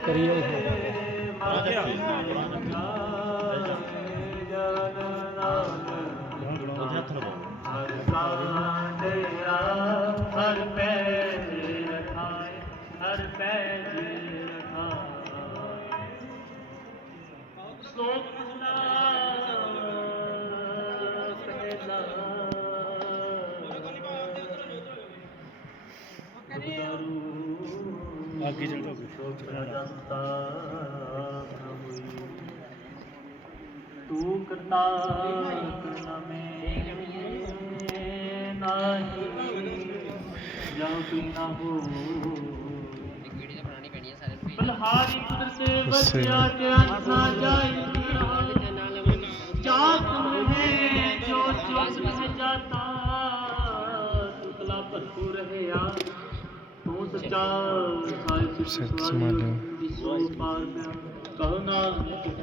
ਕਰੀਏ ਉਹਦੇ ਹੱਥ ਲਵਾਓ ਹਰ ਪੈਰ ਰਖਾਏ ਹਰ ਪੈਰ ਰਖਾਏ ਸੋਚ ਨਾ ਪਹਿਲਾ ਅੱਗੇ ਚੱਲ ਜਾਓ। ਤੂੰ ਕਰਤਾ ਕਰਨਾ ਮੈਂ ਨਹੀਂ ਜਾਂ ਕੋਈ ਨਾ ਹੋ ਬਲਹਾਰੀ ਕੁਦਰਤ ਬਸਿਆ ਕੇ ਨਾ ਜਾਈ ਜਾਤ ਹੈ ਜੋ ਚੋਸ ਹੈ ਜਾਤਾ ਤੁਤਲਾ ਭਰਪੂਰ ਰਹਿਆ ਸੱਚਾ ਸਾਹਿਬ। ਵਿਸੋ ਪਾਰ ਕਹੋ ਨਾਨਕ